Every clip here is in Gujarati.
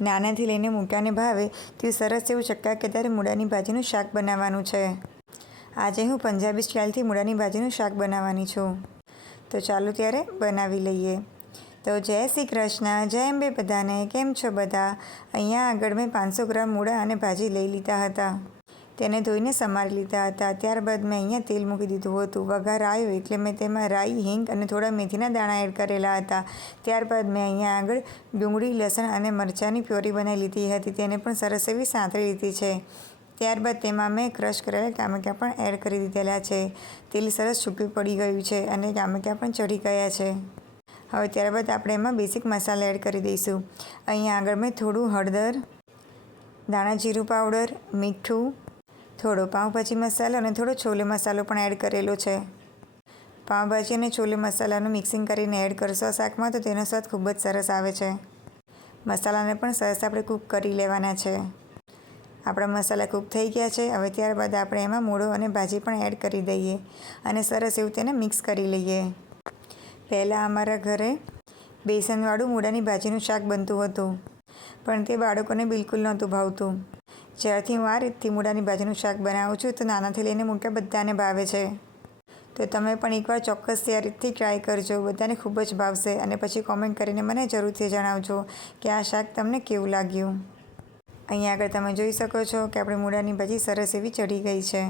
નાનાથી લઈને મોટાને ભાવે તે સરસ એવું ચક્કાકેદાર મૂળાની ભાજીનું શાક બનાવવાનું છે। આજે હું પંજાબી સ્ટાઇલથી મૂળાની ભાજીનું શાક બનાવવાની છું। તો ચાલો ત્યારે બનાવી લઈએ। તો જય શ્રી કૃષ્ણ, જય અંબે બધાને। કેમ છો બધા? અહીંયા આગળ મેં 500 ગ્રામ મૂળા અને ભાજી લઈ લીધા હતા। તેને ધોઈને સમારી લીધા હતા। ત્યારબાદ મેં અહીંયા તેલ મૂકી દીધું હતું। વઘાર આવ્યો એટલે મેં તેમાં રાઈ, હિંગ અને થોડા મેથીના દાણા એડ કરેલા હતા। ત્યારબાદ મેં અહીંયા આગળ ડુંગળી, લસણ અને મરચાંની પ્યોરી બનાવી લીધી હતી। તેને પણ સરસ એવી સાંતળી લીધી છે। ત્યારબાદ તેમાં મેં ક્રશ કરેલા ટામેટાં પણ એડ કરી દીધેલા છે। તેલ સરસ છૂટું પડી ગયું છે અને ટામેટાં પણ ચડી ગયા છે। હવે ત્યારબાદ આપણે એમાં બેઝિક મસાલા એડ કરી દઈશું। અહીંયા આગળ મેં થોડું હળદર, ધાણા જીરું પાવડર, મીઠું, થોડો પાઉંભાજી મસાલો અને થોડો છોલે મસાલો પણ એડ કરેલો છે। પાઉંભાજી અને છોલે મસાલાનું મિક્સિંગ કરીને એડ કરશો આ શાકમાં તો તેનો સ્વાદ ખૂબ જ સરસ આવે છે। મસાલાને પણ સરસ આપણે કૂક કરી લેવાના છે। આપણા મસાલા કૂક થઈ ગયા છે। હવે ત્યારબાદ આપણે એમાં મૂળો અને ભાજી પણ એડ કરી દઈએ અને સરસ એવું તેને મિક્સ કરી લઈએ। પહેલાં અમારા ઘરે બેસનવાળું મૂળાની ભાજીનું શાક બનતું હતું, પણ તે બાળકોને બિલકુલ નહોતું ભાવતું। જ્યારથી હું આ રીતથી મૂળાની ભાજીનું શાક બનાવું છું તો નાનાથી લઈને મોટા બધાને ભાવે છે। તો તમે પણ એકવાર ચોક્કસથી આ રીતથી ટ્રાય કરજો, બધાને ખૂબ જ ભાવશે અને પછી કોમેન્ટ કરીને મને જરૂરથી જણાવજો કે આ શાક તમને કેવું લાગ્યું। અહીંયા આગળ તમે જોઈ શકો છો કે આપણી મૂળાની ભાજી સરસ એવી ચડી ગઈ છે।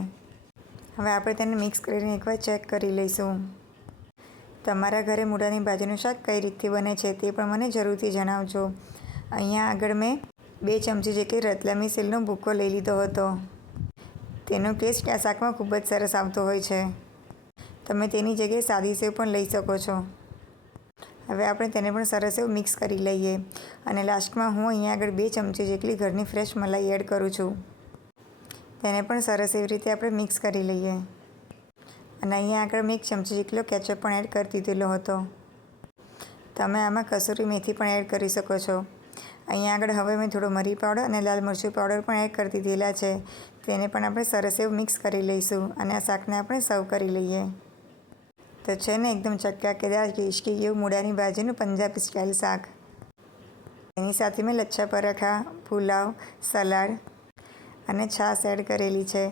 હવે આપણે તેને મિક્સ કરીને એકવાર ચેક કરી લઈશું। તમારા ઘરે મૂળાની ભાજીનું શાક કઈ રીતથી બને છે તે પણ મને જરૂરથી જણાવજો। અહીંયા આગળ મેં 2 ચમચી જેટલી રતલામી સેલનો ભૂકો લઈ લીધો હતો। તેનો ટેસ્ટ આ શાકમાં ખૂબ જ સરસ આવતો હોય છે। તમે તેની જગ્યાએ સાદી સેવ પણ લઈ શકો છો। હવે આપણે તેને પણ સરસ એવું મિક્સ કરી લઈએ અને લાસ્ટમાં હું અહીંયા આગળ 2 ચમચી જેટલી ઘરની ફ્રેશ મલાઈ એડ કરું છું। તેને પણ સરસ એવી રીતે આપણે મિક્સ કરી લઈએ અને અહીંયા આગળ મેં 1 ચમચી જેટલો કેચઅપ પણ એડ કરી દીધેલો હતો। તમે આમાં કસૂરી મેથી પણ એડ કરી શકો છો। અહીંયા આગળ હવે મેં થોડો મરી પાવડર અને લાલ મરચું પાવડર પણ એડ કરી દીધેલા છે। તેને પણ આપણે સરસ એવું મિક્સ કરી લઈશું અને આ શાકને આપણે સર્વ કરી લઈએ। તો છે ને એકદમ ચટકાકેદાર ટેસ્ટી એવું મૂળાની ભાજીનું પંજાબી સ્ટાઇલ શાક। એની સાથે મેં લચ્છા પરાઠા, પુલાવ, સલાડ અને છાશ એડ કરેલી છે।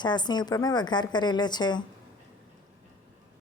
છાશની ઉપર મેં વઘાર કરેલો છે।